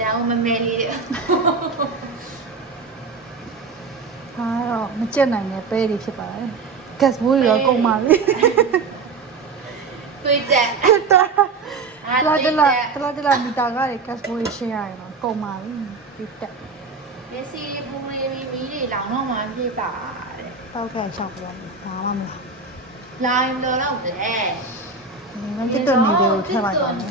တောင်းမမဲလေးဟာတော့မကြက်နိုင်တဲ့ပဲတွေဖြစ်ပါတယ်ဂက်စ်ဘိုးတွေတော့ကုန်ပါပြီတွေ့တဲ့တလာမီတာကလည်းဂက်စ်ဘိုးတွေရှင်းရရင်တော့ကုန်ပါပြီပြီးတက်မျက်စိပူနေပြီးမီးတွေလောင်တော့မှဖြစ်ပါတယ်တောက်ကဲရှောက်ပြန်ဘာမှမလားလိုင်းတော့တယ်ငါတက်တက်နေတယ်ကိုထည့်လိုက်ပါမယ်ည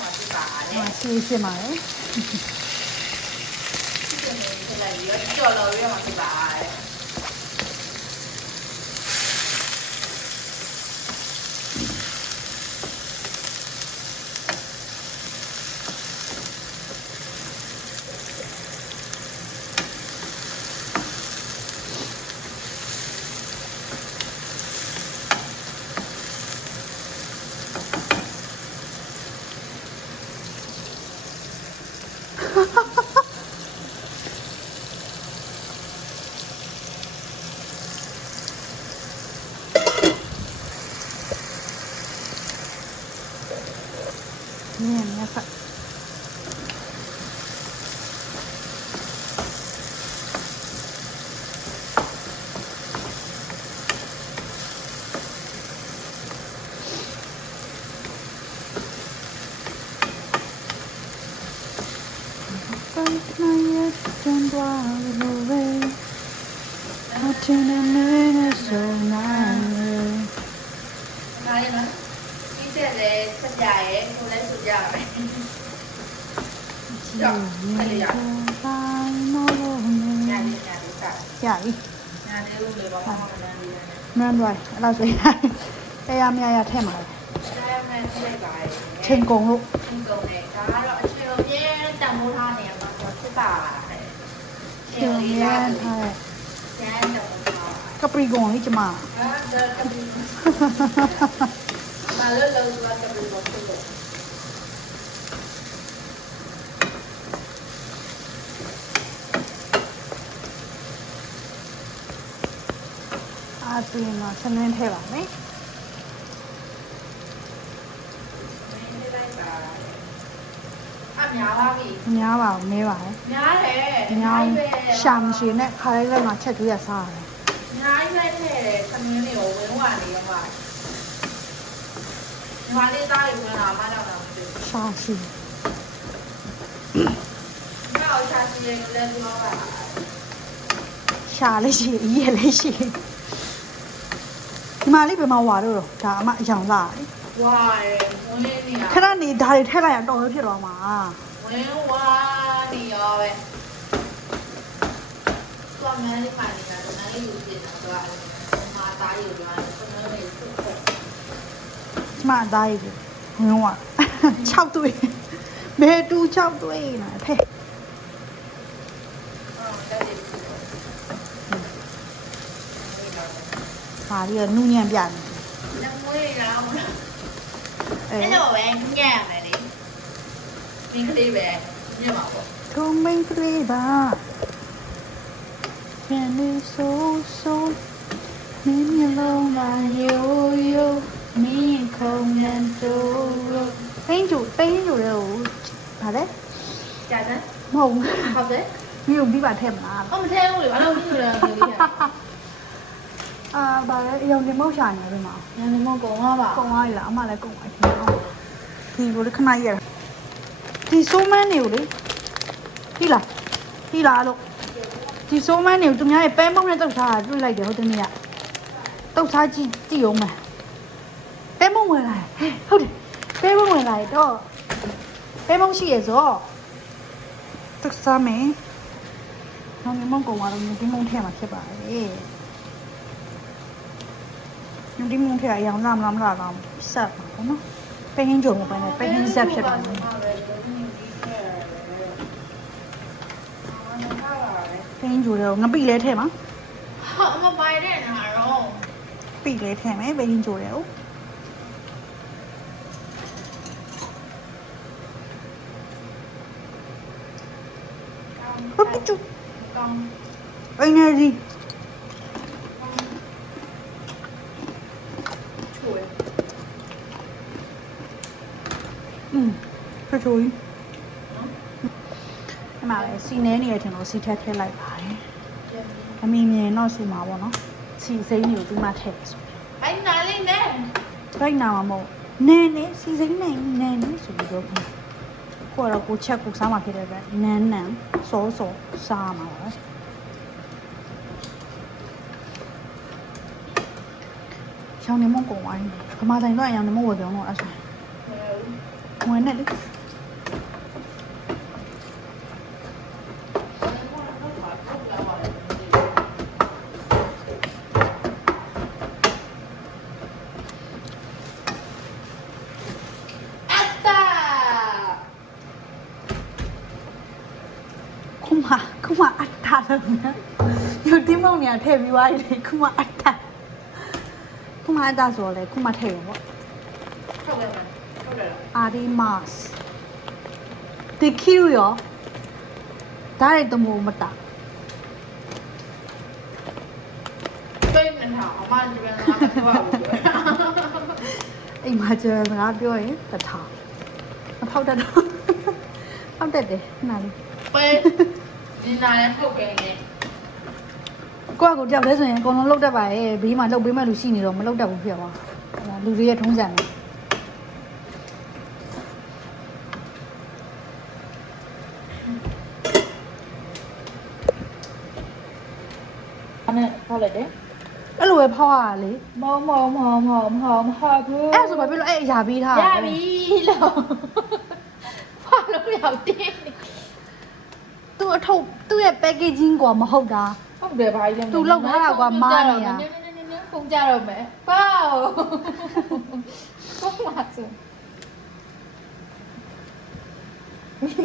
မှာဖြစ်ပါတယ်ဆီးရှင်းပါတယ်ဒီလိုမျိုးကြော်လို့ရမှာဖြစ်ပါတယ်นี่นะค่ะไปไหนจนกว่าเราเว้ยเอาที่นั่นเนี่ยส่งมาเลยมาเลยนะนี่เสร็จเลยสัญญาเองคุณได้สุดยอดไหมจบไปเลยอ่ะงานนี้ค่ะใหญ่งานนี้รุ่งเลยบอกว่ามันงานดีนะนั่นด้วยเราสวยได้แต่ยามยาแท้มาเลยได้แม่ที่ได้ไปเชิงกงลูกเชิงกงเนี่ยค่ะเราเชิงเย่แต่โมท่าเนี่ยมันก็ที่ป่าเชิงเย่ใช่แย่แต่โมท่ากระปรีกงที่จะมาเดินกระบี่มาเรื่อยๆเราจะดูรถตู้ဆိုရင်တော့ဆင်းနှင်းထည့်ပါမယ်များပါပြီများပါဘူးနည်းပါလေများတယ်များရှာမရှိနဲ့ခါလေးလည်းမှချက်သေးရစားရတယ်များကြီးပဲထဲတယ်သမင်းတွေကိုဝင်းဝါနေရောပါညီမလေးသားတွေဝင်လာမှတော့တော့မသိဘူးရှာရှိငါ့ကိုရှာရှိရလည်းဒီမှာပါရှာလေးရှိအရေးလေးရှိဒီမလေးပဲမဝါတော့ဒါအမအယောင်လာလေဝါရယ်ဝင်နေနေခဏနေဒါတွေထည့်လိုက်ရင်တော်ရဖြစ်သွားမှာဝင်ဝါနေရောပဲသွားမယ်ဒီမှာနေတာတော့နားလေးယူပြနေတာတော့မာသားယူတော့ကျွန်တော်လည်းသူ့ကိုမှအသားရည်ဝင်ဝါ6တွေ့မဲတူ6တွေ့နော်ဖဲဟာဒီကနူးညံ့ပြတယ်နမွေးရောင်းအဲ့တော့ပဲညံ့မယ်လေဒီကလေးပဲညံ့ပါပေါ့ထုံမင်းကလေးပါပြန်နေဆိုမင်းမျိုးလုံးလာယိုယိုမင်းခုံနန်တိုတင်းကျူတဲ့ဟိုဗါလဲကြာတယ်မဟုတ်ဟုတ်တယ်မြို့ပြီးပါထည့်မလားမထည့်ဘူးလေဘာလို့ညို့လဲကလေးကဗါလဲရုံနေမောက်ရှာနေပြီမညနေမောက်ကုန်သွားပါကုန်သွားပြီလားအမလည်းကုန်ပါပြီဒီလိုလေးခဏရဒီဆိုးမန်းနေကိုလေဟိလားလို့ဒီဆိုးမန်းနေကိုသူများရဲ့ပဲမုံနဲ့တုတ်ထားတာတွေ့လိုက်တယ်ဟုတ်တယ်မရတုတ်ထားကြည့်အောင်မပဲမုံဝင်လာဟုတ်တယ်ပဲမုံဝင်လာတော့ပဲမုံရှိရဆိုတုတ်စားမယ်နောက်မြမကုန်သွားတော့ဒီမုံထဲမှာဖြစ်ပါလေဒီမုံထဲအရောင်လာမလားဆက်ပါဘောနော်ပဲဟင်းကြုံမပဲနဲ့ပဲဟင်းဆက်ဖြစ်ပါမယ်ပဲဟင်းကြုံတော့ငပိလဲထဲမှာဟာအမပိုင်တဲ့နာတော့ပိလဲထဲမယ်ပဲဟင်းကြုံတယ်ဟုတ်ကဲ့ကျူကောင်းအိနေဒီချိုး嗯，太抽音。အဲ့မှာပဲစီနဲနေရထင်လို့စီထက်ထည့်လိုက်ပါတယ်အမေမြင်တော့စူမှာပေါ့နော်စီစိမ့်တွေကိုသူမှထည့်ဆို ဘိုင်းနာလေးနဲ့ ဘိုက်နာမှာမဟုတ်နဲနဲစီစိမ့်နဲ့နဲနဲဆိုပြီးတော့ကိုကတော့ကိုချက်ကိုစားမှာဖြစ်တဲ့အတွက်နန်းနန်းစောစောစားမှာပါရောင်နေမကုန်ဝိုင်းခမာဆိုင်တော့ရောင်နေမဝယ်ပြောင်းတော့အဲ့ဆိုဝင်နဲ့လေ ခုမှအထာလို့နော်ရုပ်တိမောင်နေထည့်ပြီးသွားပြီခုမှအထာဆိုလဲခုမှထည့်ရပေါ့ ဟုတ်တယ်ဟုတ်တယ် အာဒီမတ်စ်ဒီခီရောဒါရတဲ့မို့မတာ ပေးမနာအမဒီပြန်လာတော့ဘူး အိမ်မှာကျန်စကားပြောရင်တစ်ထောင်မဖောက်တတ်တော့ဖောက်တတ်တယ်နားလေး ပေးဒီနားနဲ့ထုတ်ပေးနေ ကိုယ့်အကိုကြောက်လဲဆိုရင်အကုန်လုံးလှုပ်တတ်ပါရဲ့ဘေးမှာလှုပ်ပေးမဲ့လူရှိနေတော့မလှုပ်တတ်ဘူးဖြစ်သွားလူတွေရဲ့ထုံးစံတယ်အဲ့နဲ့ဖောက်လိုက်တယ် အဲ့လိုပဲဖောက်ရတာလေ မောဘူး အဲ့ဆိုဘာဖြစ်လို့အဲ့အရာပေးထား ရပြီလို့ဖောက်လို့ရောက်တယ် သူအထုပ်သူ့ရဲ့ packaging กว่าမဟုတ်တာ ဟုတ်တယ်ဘာကြီးလဲ သူလောက်ထားတာကွာမားနေရ ဖုန်ကြတော့မယ်ပေါ့ဖုန်ပါစို့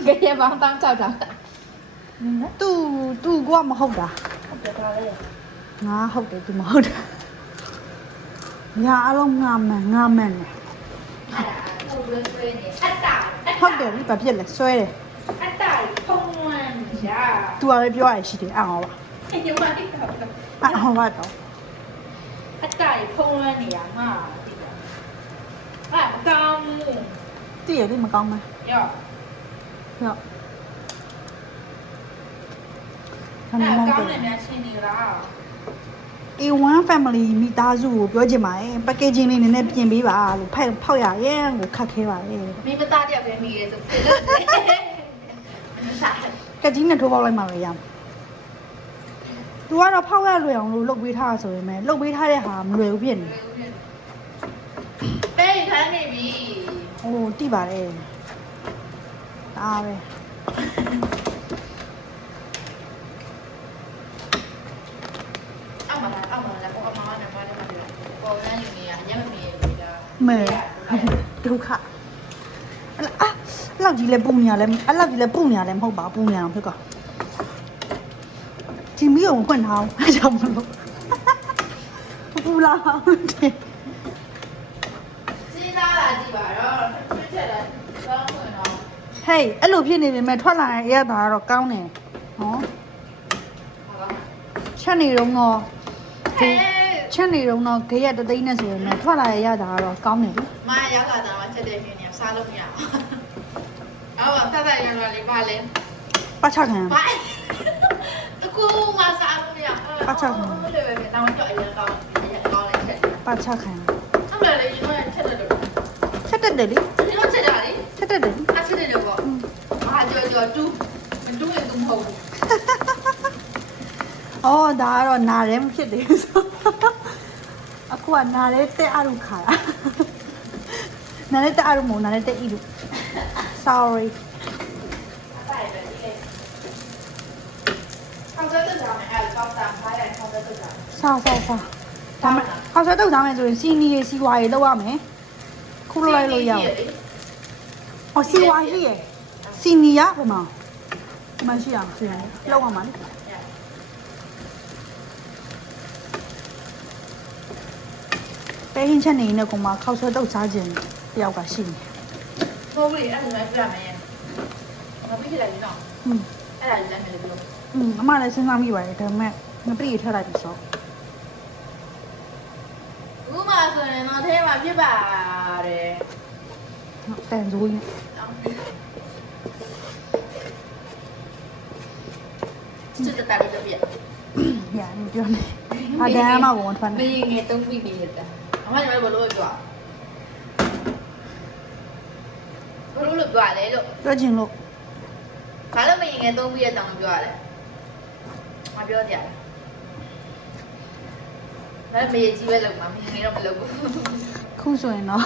ကြည့်ရပါအောင်တောင်းချောက်တာနော် သူกว่าမဟုတ်တာ ဟုတ်တယ်ဒါလေ ငါဟုတ်တယ်သူမဟုတ်တာညာအလုံးငါမှန်တယ် အဲ့ဒါဟုတ်လို့ဆွေးနေအတ္တ ဟုတ်တယ်ဒီဘာဖြစ်လဲဆွဲတယ် အတ္တဖုန်ဝင်ရ သူကပဲပြောရရှိတယ်အောင်ပါ ဒီမှာတိတော့ အောင်ပါတော့ အတ္တဖုန်ဝင်နေရမှာတိတော့အဲ့အကောင်း တည့်ရလေးမကောင်းဘူး ရော ဟုတ် အဲ့ ဆန်း အ မောင်း ကောင်း တယ် နဲ့များချင်းနေလား A1 family မိသားစုကိုပြောချင်ပါတယ် packaging လေးနည်းနည်းပြင်ပေးပါလို့ဖောက်ရရဲ့ကိုခတ်ခဲပါရဲ့ မိမသားတယောက်ပဲမိရဲဆိုဖြစ်လို့စား ကကြီးနဲ့ထိုးပေါက်လိုက်မှပဲရမှာသူကတော့ဖောက်ရလွယ်အောင်လို့လုပ်ပေးထားဆိုရင်ပဲလုပ်ပေးထားတဲ့ဟာမလွယ်ဘူးဖြစ်နေ ပေးထားနေပြီ ဟိုတိပါတယ်ဒါပဲ အောက်မှာအောက်မှာလည်းပေါ်အမောင်းနဲ့ပါတယ်မှာပေါ်လမ်းယူနေရညမမီရပြီလား မဲဒုက္ခအဲ့လောက်ကြီးလဲပူညာလဲအဲ့လောက်ကြီးလဲပူညာလဲမဟုတ်ပါဘူးပူညာအောင်ဖြစ်ကောဒီမီးအောင်ဖွင့်ထားအောင်အကြောင်းမလို့ပူလာအောင်တယ် စီးသားလာကြည့်ပါတော့ပြည့်ချက်လာကောင်းဝင်တော့ ဟေးအဲ့လိုဖြစ်နေပေမဲ့ထွက်လာရင်အရသာကတော့ကောင်းတယ်ဟော ဟာလား ချက်နေတော့တော့ ဟဲ့ ချက်နေတော့တော့ဂရက်တသိန်းနဲ့ဆိုရင်လည်းထွက်လာရတာကတော့ကောင်းတယ်လေ မရောက်လာတာမှချက်တဲ့ပြင်းနေစားလို့မရအောင်အော်တက်တက်ရရလေးပါလေ ပတ်ချခံ ပါတကူမစားလို့မရမလို့ပဲတောင်းကြောက်အရင်ကောင်းလေးချက် ပတ်ချခံ အမှန်လေရင်တော့ချက်တယ်လို့ ချက်တက်တယ်လေ ဒီတော့ချက်တာလေ ချက်တက်တယ် အချက်တယ်လို့ပေါ့ဟာကြောတူမတူရင်သူမဟုတ်ဘူး အော်ဒါကတော့နာရဲမဖြစ်သေးဘူးဆိုအခုကနာရဲတက်အရုခါတာနာရဲတက်အရုမဟုတ်နာရဲတက်ဤလူ sorry စားဒါမဲ့ဟောက်ဆွဲတုတ်စားမယ်ဆိုရင်စီနီရေစီဝါရေလောက်ရမယ်ခုလိုလိုက်လို့ရအောင်အော်စီဝါရှိရယ်စီနီရဘယ်မှာမရှိအောင်စီနီလောက်ရမှာလေပဲဟင်းချက်နေနေကောင်မခောက်ဆွဲတုတ်စားခြင်းတယောက်ကရှိနေ ဟုတ်ပြီအဲ့ဒါလည်းပြမယ်ငါပြည့်လိုက်နော် อืม အဲ့ဒါလည်းလည်းပြော အမလည်းစဉ်းစားမိပါတယ်ဒါပေမဲ့ငပိထည့်လိုက်ပြီဆို အခုမှဆိုရင်တော့ထဲမှာဖြစ်ပါတယ် တန်စိုးကြီး စစ်တတာလေးတော့ပြ ညာနေပြောနေအဒမ်းမဝန်ထွက် မ နေ င်းငယ်တုံးပြီးပြီတဲ့။အမကလည်းဘလို့ပြောဘလို့လို့ပြောလဲလို့ ပြောချင်လို့ ဘာလို့မင်းငယ်တုံးပြီးရတောင်းပြောရလဲ။မပြောကြတယ်။ဒါပေမဲ့ကြီးပဲလောက်မှာမင်းငယ်တော့မလုပ်ဘူး ခုဆိုရင်တော့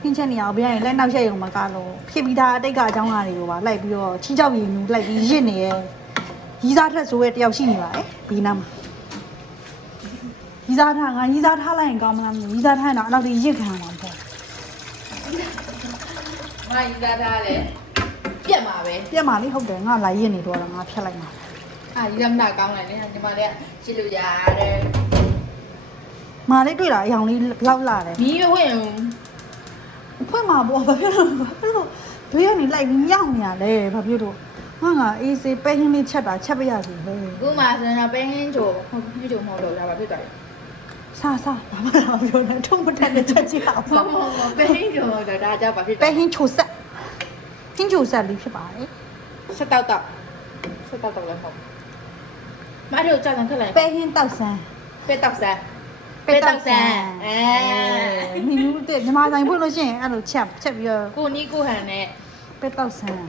ဟင်းချက်နေအောင်ပြရင်လက်နောက်ရက်ရုံမှာကားလို့ဖြစ်ပြီးသားအတိတ်ကအကြောင်းအရာတွေကိုပါလိုက်ပြီးတော့ချီးကြောက်ရည်နူးလိုက်ပြီးရစ်နေရဲ့ရီးစားထက်ဆိုရဲတယောက်ရှိနေပါတယ်ဒီနားမှာရီးစားထားငါရီးစားထားလိုက်ရင်ကောင်းမလားမသိဘူးရီးစားထားရင်တော့အဲ့လောက်ထိရစ်ခံမှာပေါ့ ။မကြီးသားထားလဲပြက်မှာပဲ ပြက်မှာလေဟုတ်တယ်ငါလာရစ်နေတော့ငါဖြတ်လိုက်မှာ ။အာကြီးသားမနာကောင်းလိုက်လေညီမလေးချစ်လို့ရတယ် မာလေးတွေ့တာအယောင်လေးလောက်လာတယ် ။မီးဝင် ဖွင့်မှာပေါ့ဘာဖြစ်လို့ဘေးကနေလိုက်ပြီးမြောက်နေရလဲဘာဖြစ်လို့ငါအေးစေးပဲဟင်းလေးချက်တာချက်ပြရစီဟဲ့ ခုမှဆိုရင်တော့ပဲဟင်းချိုဟုတ်ဟင်းချိုမဟုတ်တော့ဒါပါဖြစ်သွားတယ် စားဘာမှမပြောနဲ့ထုံမထက်တဲ့ချက်ကြည့်အောင် ။ဟုတ်ဟုတ်ဟုတ်ပဲဟင်းချိုတော့ဒါကြောင့်ပါဖြစ် ပဲ သွား ဟင်းချိုဆက်ဟင်းချိုဆက်လေးဖြစ်ပါတယ် ။ဆက်တော့လည်းဟုတ်။မအားတို့ကြောက်တယ်ခက်လိုက် ပဲဟင်းတောက်ဆန်း ပဲတောက်ဆန်းအဲ မီနူးတဲ့ညီမဆိုင်ဖွင့်လို့ရှိရင်အဲ့လိုချက်ပြီးတော့ ကိုနီးကိုဟန်နဲ့ ပဲတောက်ဆန်း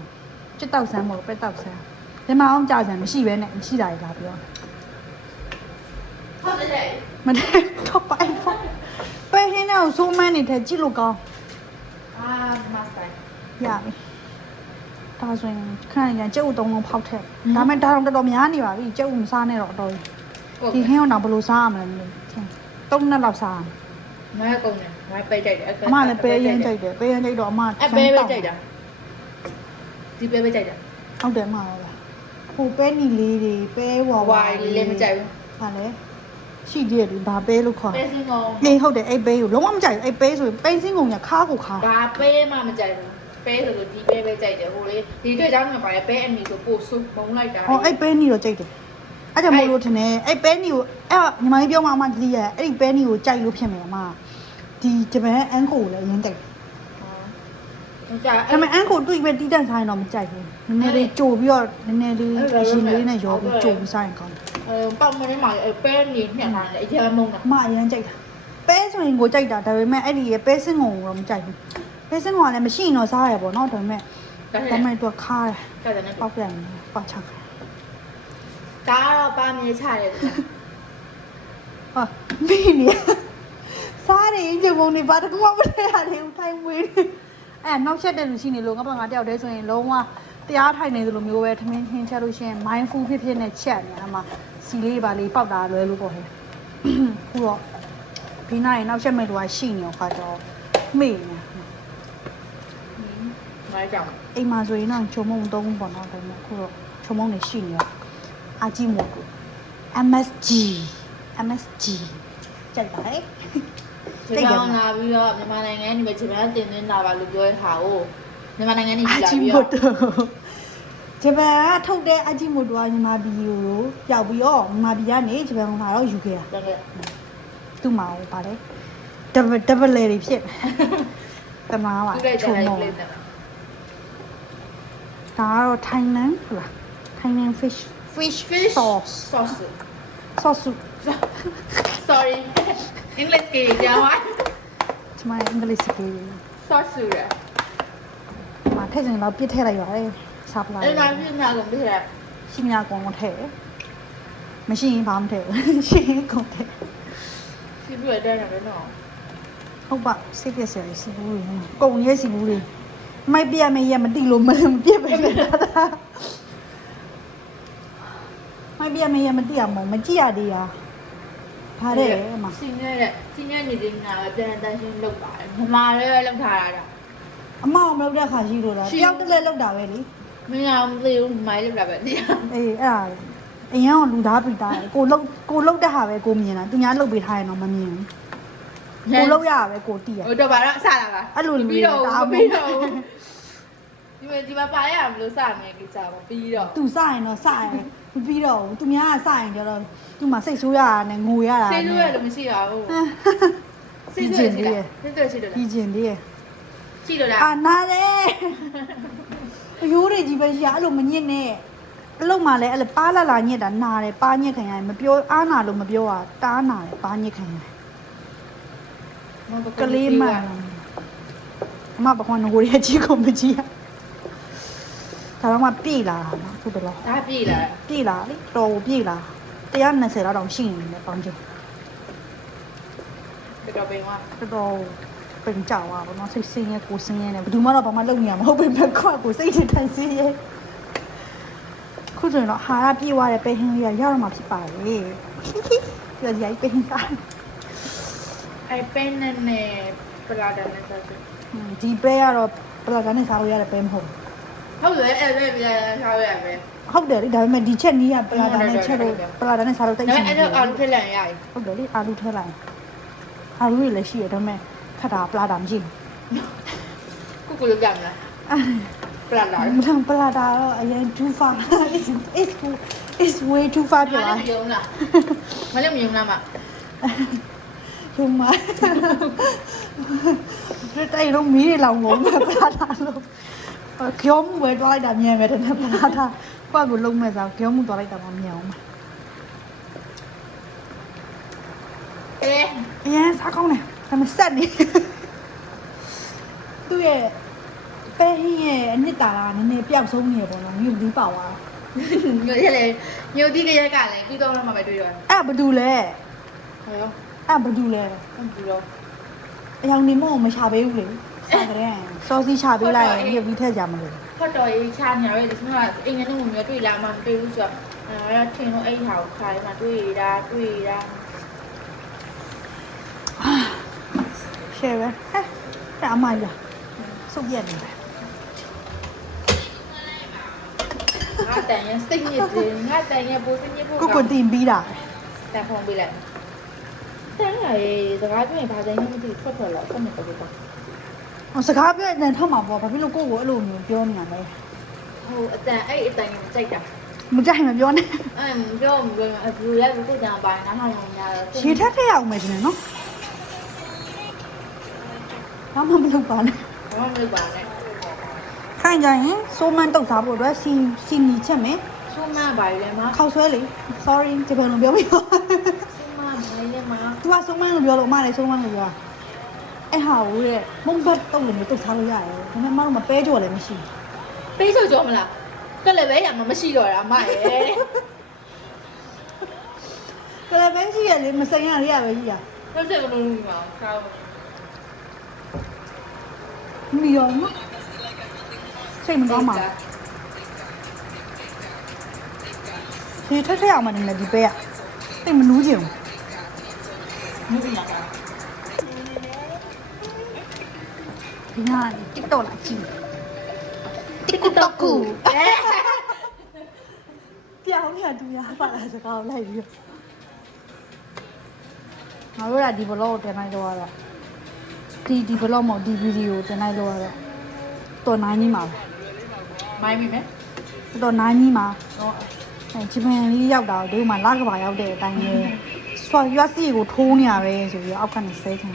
ကျွတ်တောက်ဆန်းမဟုတ်ပဲတောက်ဆန်းဒီမှာအောင်ကြာဆန်းမရှိပဲနဲ့မရှိတာကြီးလာပြော ဟုတ်တယ် မတည့်တော့ပိုင်ဖပဲဟင်းနဲ့ဆိုးမန်းနေတယ်ကြည့်လို့ကောင်း အာမစတိုင် ရပြီဒါဆိုရင်ခဏရကျုပ်သုံးလုံးဖောက်ထက်ဒါမဲ့ဒါတော့တော်တော်များနေပါပြီကျုပ်မစားနဲ့တော့အတော်ဒီဟင်းအောင်တော့ဘယ်လိုစားရမလဲမသိဘူးသုံးနှစ်လောက်စား မကုန်တယ်မပိတ်ကြိုက်တယ် အမလည်းပဲရင်ကြိုက်တယ်ပဲရင်ကြိုက်တော့အမ အပဲပဲကြိုက်တာဒီပဲပဲကြိုက်တာ ဟုတ်တယ်မဟုတ်လားဟိုပဲနီလေးတွေပဲဝါ ဝိုင်းလေးမကြိုက်ဘူး ဟာလေရှိသေးတယ်ဘာပဲလို့ခေါ် ပဲစင်းကုန် အေးဟုတ်တယ်အဲ့ပဲကိုလုံးဝမကြိုက်ဘူးအဲ့ပဲဆိုရင်ပဲစင်းကုန်ကခါကိုခါ ဘာပဲမှမကြိုက်ဘူးပဲဆိုလို့ဒီပဲပဲကြိုက်တယ်ဟိုလေဒီတွေ့ကြောင်းမှာပါလေပဲအမီဆိုပို့ဆုမုံလိုက်တာ ဟောအဲ့ပဲနီတော့ကြိုက်တယ်အဲ့ကြောင့်မို့လို့ထင်တယ်အဲ့ပဲနီကိုအဲ့ညီမကြီးပြောမှအမတတိယအဲ့ဒီပဲနီကိုကြိုက်လို့ဖြစ်မယ်အမဒီဂျပန်အန်ကိုကိုလည်းအရင်ကြိုက်တယ် ဟုတ်ကြ ဒါပေမဲ့အန်ကိုတွေ့ပဲတီးတန့်စားရင်တော့မကြိုက်ဘူးနည်းနည်းလေးကြိုပြီးတော့နည်းနည်းလေးအရှင်လေးနဲ့ရောပြီးကြိုပြီးစားရင်ကောင်းတယ် ပေါက်မင်းမှာပဲနေညှက်ထားတယ်အရင်မုံတာ အမအရင်ကြိုက်တာပဲဆိုရင်ကိုကြိုက်တာဒါပေမဲ့အဲ့ဒီရဲ့ပဲစင်းကုန်ကိုတော့မကြိုက်ဘူးပဲစင်းကုန်ကလည်းမရှိရင်တော့စားရပေါ့နော်ဒါပေမဲ့ဒါမဲ့သူခါတယ် ကဲတယ်နဲ့ ပေါက်ပြန်တယ်ပေါက်ချခါ ဒါတော့ပါမြေချတယ် ဟာမိနေစားတယ်ညမုံနေဘာတကူမထည့်ရတယ်ဦးထိုင်မွေးအဲ့နောက်ချက်တဲ့လူရှိနေလို့ငါဘာငါတယောက်တည်းဆိုရင်လုံးဝတရားထိုင်နေသလိုမျိုးပဲထမင်းဟင်းချက်လို့ရှိရင် mindful ဖြစ်ဖြစ်နဲ့ချက်နေအမှစီလေးပါလေးပေါက်တာလွဲလို့ပေါ့ဟဲ့ခုတော့ဒီနိုင်နောက်ချက်မဲ့လူကရှိနေတော့ခါတော့မေ့နေ မိုင်းကြောင် အိမ်မှာဆိုရင်တော့ချုံမုံသုံးပေါ့နော်ဒါပေမဲ့ခုတော့ချုံမုံနေရှိနေတော့အာကြီးမို့ကို MSG ကြိုက်ပါလေ ဒီကောင်လာပြီးတော့မြန်မာနိုင်ငံနေမှာဂျပန်တင်နေတာပါလို့ပြောရတာကိုမြန်မာနိုင်ငံနေ အာ လာ ကြီး ပြီး မို့ တော့ ဂျပန်ကထုတ်တဲ့အာကြီးမို့တော့ညီမဘီကိုပျောက်ပြီးတော့ညီမဘီကနေဂျပန်ကလာတော့ယူခဲ့တာ တကယ် သူ့မှာဟိုပါလေ double လေတွေဖြစ်တနာပါ သူလိုက်တယ် ချုံ လိုက် မုံ ပလေးတယ် ဒါကတော့ Thailand ဟုတ်လား Thailand fish sauce sauce sorry English ကြီးကြောင်း ဒီမှာအင်္ဂလိပ်စကား sauce ရ မှာထည့်စင်တော့ပြစ်ထည့်လိုက်ပါတယ်စားပလာ အဲ့မှာပြင်းလာကုန်ပြီလား ရှိမြကောင်မထည့်မရှိရင်ဘာမှမထည့်ရှိရင်ကုန်ထည့် စီးပြီးတော့တယ်နော် ဟုတ်ပါစိတ်ပြက်စရာစီဘူးတွေကုန်ရဲစီဘူးတွေမိုက်ပြရမယ်ရမတိလို့မပြက်ပဲတာမိုက်ပြရမယ်ရမတိရမမကြည့်ရသေးရဘာတဲ့အမ စီနေတဲ့နေတာပဲပြန်တန်းရှင်းလုပ်ပါတယ်မမလည်းလောက်ထားတာ အမအောင်မလုပ်တဲ့ခါရှိလို့လားတယောက်တည်းလောက်တာပဲလေ မင်းအောင်မသိဘူးမိုင်းလောက်တာပဲတရား အေးအဲ့ဒါအရင်ကလူသားပိတာကိုလုတ်တဲ့ဟာပဲကိုမြင်တာသူများလုတ်ပေးထားရင်တော့မမြင်ဘူးကိုလုတ်ရတာပဲကိုတီးရ ဟိုတော့ပါတော့စလာပါပြီးတော့ဒီမှာပါရမလို့စမယ်ကိစ္စပေါ့ပြီးတော့ သူစရင်တော့စရင်မပြီးတော့ဘူးသူများကစရင်ကျတော့သူမှစိတ်ဆိုးရတာနဲ့ငိုရတာ စိတ်ဆိုးရလို့မရှိပါဘူးစိတ်ဆိုးရစိတ်ဆိုးရှိတယ် ဒီကျင်လေးရ ရှိလို့လား အာနာလေအယိုးတွေကြီးပဲရှာအဲ့လိုမညစ်နဲ့ အလုံးမှလည်းအဲ့လိုပါလာလာညက်တာနာတယ်ပါညက်ခံရတယ်မပြောအားနာလို့မပြောတာတားနာတယ်ပါညက်ခံရတယ်ကလေးမှအမဘကွန်ငိုရကြီးကုန်မကြီးဒါတော့မှပြေးလာတာနော်ဟုတ်တယ်လား ဒါပြေးလာ ပြေးလာလေတော်ကိုပြေးလာ120လောက်တောင်ရှိနေတယ်ပေါင်းချင်း တော်ပင်က တော်ပင်ကြောက်ပါဘောနော်စိတ်ဆင်းရဲကိုဆင်းရဲနေဘယ်သူမှတော့ဘာမှလုပ်နေရမဟုတ်ပဲဘက်ခွက်ကိုစိတ်ထထိုင်ဆင်းရဲခုဆိုရင်တော့ဟာရပြေးသွားတဲ့ပဲဟင်းလေးကရောက်တော့မှဖြစ်ပါလေပြောကြည့်ပဲဟင်းစား အဲ့ပန်းနဲ့ပလာဒါနဲ့စားတယ် ဒီပဲကတော့ပလာကနေစားလို့ရတဲ့ပဲမဟုတ် ဟုတ်တယ်အဲ့ပဲပြစားရပဲ ဟုတ်တယ်လေဒါပေမဲ့ဒီချက်နီးကပလာဒါနဲ့ချက်လို့ပလာဒါနဲ့စားလို့တိတ် ဒါပေ ရှိ မဲ့အဲ့တော့အာလူထည့်လိုက်ရရ ဟုတ်တယ်လေအာလူထည့်လိုက်အာလူလည်းရှိရဒါပေမဲ့ခက်တာပလာဒါမရှိဘူး ကုလိုပြမလားပလာဒါ မထပလာဒါတော့အရင် too far is way too far ပြော မ တာ လည်းမယုံလားမလည်းမယုံလားမ ဟိုမှာတိုက်တော့မီးတွေလောင်ကုန်ပလာဒါလို့ကြောမှုပဲတွားလိုက်တာမြင်မယ်တဲ့ပလာဒါကွက်ကိုလုံးမဲ့စားကြောမှုတွားလိုက်တာမမြင်အောင် အေး အရင်စားကောင်းတယ်ဒါပေမဲ့ဆက်နေသူ့ရဲ့ပဲဟင်းရဲ့အနှစ်သာရနည်းနည်းပျောက်ဆုံးနေပေါ့နော်မြူဒီပါသွား ညိုရလေညိုတိကရက်ကလည်းပြီးတော့မှပဲတွေ့ရတယ် အဲ့ဘာတူလဲ ဟော အဲ့ဘာတူလဲ ဟုတ်ပြီတော့ အယောင်နေမို့မချပေးဘူးလေစားကြတယ်စောစီချပေးလိုက်ရင်မြစ်ပြီးထည့်ကြမလို့ ဖတ်တော်ရေးချညာရဲဒီမှာအင်္ဂလိပ်မျိုးတွေ့လာမှမတွေ့ဘူးဆိုတော့အဲထင်လို့အဲ့ဟာကိုခါရမှာတွေ့ရတာ ရှယ်ပဲဟဲ့ဒါအမကြီးစုပ်ရက်နေတယ် ငါတန်ရင်စိတ်ညစ်တယ်ငါတန်ရင်ပိုစိတ်ညစ်ဖို့ ကိုတင်ပြီးတာ တန်ဖုံးပေးလိုက်တန်ရည်စကားပြောရင်ဘာတိုင်းမှမသိထွက်တော့ဆက်နေတော့ ဟိုစကားပြောတဲ့ထောက်မှာပေါ့ဘာဖြစ်လို့ကိုကိုအဲ့လိုမျိုးပြောနေရလဲ ဟိုအတန်အဲ့အတန်ကိုကြိုက်တာ မကြိုက်မပြောနဲ့ ပြောမပြောအဘူလည်းကိုကြံပါနားထောင်နေရတယ် ရေထက်ထည့်အောင်မယ်ရှင်နော်ဘာမှမလုပ်ပါနဲ့ ဘာမှမလုပ်ပါနဲ့ ခိုင်ကြရင်စိုးမန်းတုတ်စားဖို့အတွက်စီနီချက်မယ် ဆိုးမပါလေမ ခောက်ဆွဲလေ sorry ဒီဘယ်လိုပြောပြီးတော့ ဆိုးမပါလေမ သူကစိုးမန်းလို့ပြောလို့အမလည်းစိုးမန်းလို့ပြောအဲ့ဟာကိုတဲ့မုံဘတ်တုတ်လို့တုတ်စားလို့ရတယ်ဒါပေမဲ့မတို့မပဲကြော်လည်းမရှိ ပေးဆိုကြောမလားကလည်းပဲရမှာမရှိတော့တာအမရဲ့ ကလည်းပဲရှိရလေမစိန်ရလေးရပဲရှိရ ဟုတ်တယ်ဘယ်လိုလုပ်မှာဆောင်း မီရောနော်စိတ်မကောင်းပါဒီထက်ထက်အောင်မနေနဲ့ဒီပဲကစိတ်မနူးချင်ဘူး မဟုတ်ဘူးလား ဒီနား TikTok လာကြည့် TikTok ကိုပြောင်းရတူရပါလားစကားလိုက်ပြီးငါတို့ကဒီ vlog ကိုတင်လိုက်တော့ရဒီ vlog မဟုတ်ဒီ video ကိုတင်လိုက်တော့ရတော်နိုင်ကြီးမှာ မိုင်းမိမယ် တော်နိုင်ကြီးမှာဂျပန်လေးရောက်တာတို့မှလကဘာရောက်တဲ့အတိုင်းပဲဆွာရွက်စီကိုထိုးနေရပဲဆိုပြီးအောက်ကနေဆဲချင်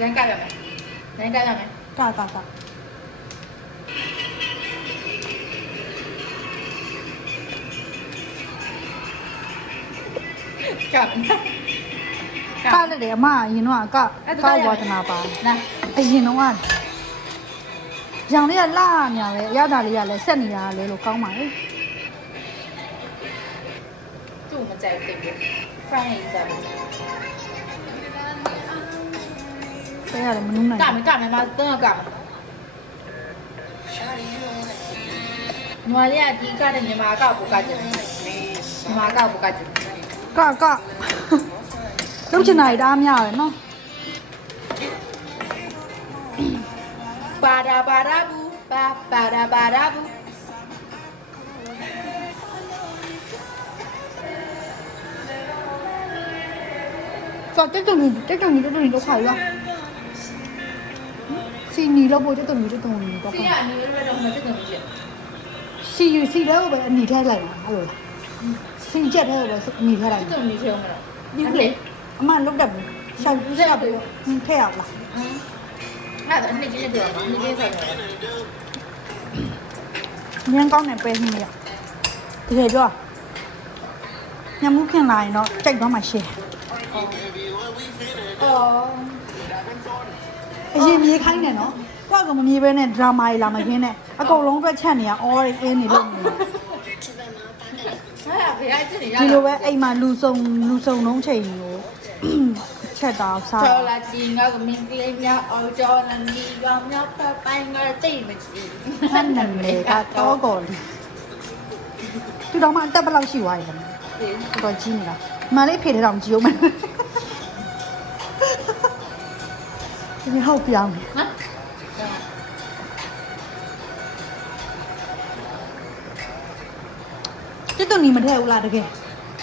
ရန်ကရမယ်ရန်ကရမယ် ကကက ကပ် ကလည်းတယ်အမအရင်တော့ကဝါဒနာပါ နာ အရင်တော့ရောင်လေးကလှညာပဲအရသာလေးကလည်းဆက်နေတာလေလို့ကောင်းပါလေ သူ့မကြိုက်ဘူးဖိုင်ရတာပဲ ဆဲရတယ်မနူးနိုင် ကမယ်မတော့ကမယ်ညီမလေးကဒီကတဲ့ညီမကပိုကကြတယ်ညီမကပိုကကြတယ် ကလုံးချင်တာဒါအများပဲနော် ပါရာဘူးပါရာဘူး ဆိုတက်တုံတော့ခါရောစီနီလို့ပို့တက်တုံတော့ စီကအနီးတော့မတက်တယ်မရှိ စီတော့ပဲအနီထဲလိုက်တာအဲ့လိုစီချက်ထဲပဲအနီထဲလိုက် တက်တယ်မရှိအောင်မလား ဒီလေအမလုတ်တက်ဘူးရှောက်ထည့်ရဘူးထည့်ရလား အဲ့ဒါနှစ်ချင်းပြောမှာနှစ်ချင်းဆိုင်တယ် ညံကောင်းနေပဲဟင်းရဒီ တကယ်ပြောညမှုခင်လာရင်တော့ကြိုက်သွားမှရှယ် အော် အရင်မြေးခိုင်းတယ်နော်ကိုကမမြေးပဲနဲ့ဒရာမာကြီးလာမခင်းနဲ့အကုန်လုံးအတွက်ချက်နေရအော်ရင်းနေလို့နေ ဟာဘယ်ရချင်နေရ ဒီလိုပဲအိမ်မှာလူစုံလုံးချိန်ကိုချက်တာစား ဆောလာကြီးငါကမင်းကလေးများအော်ကျော်နန်ဒီရောင်မြောက်ပိုင်းငါတိတ်မကြည့် ဟန်နံလေကတော့ကောလီသူတော်မှအတက်ဘယ်လောက်ရှိသွားရလဲတော်ကြီးနေတာမလေးဖေတဲ့တောင်ကြီးအောင်မယ်ဒီဟုတ်ပြောင်း နော် ကျွတ်တူနီမထည့်ဘူးလားတကယ်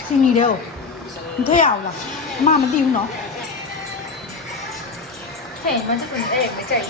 စီနီတဲ့ကိုမထည့်ရဘူးလားအမမသိဘူးနော် ဟဲ့မစကွန်အဲ့မကြိုက်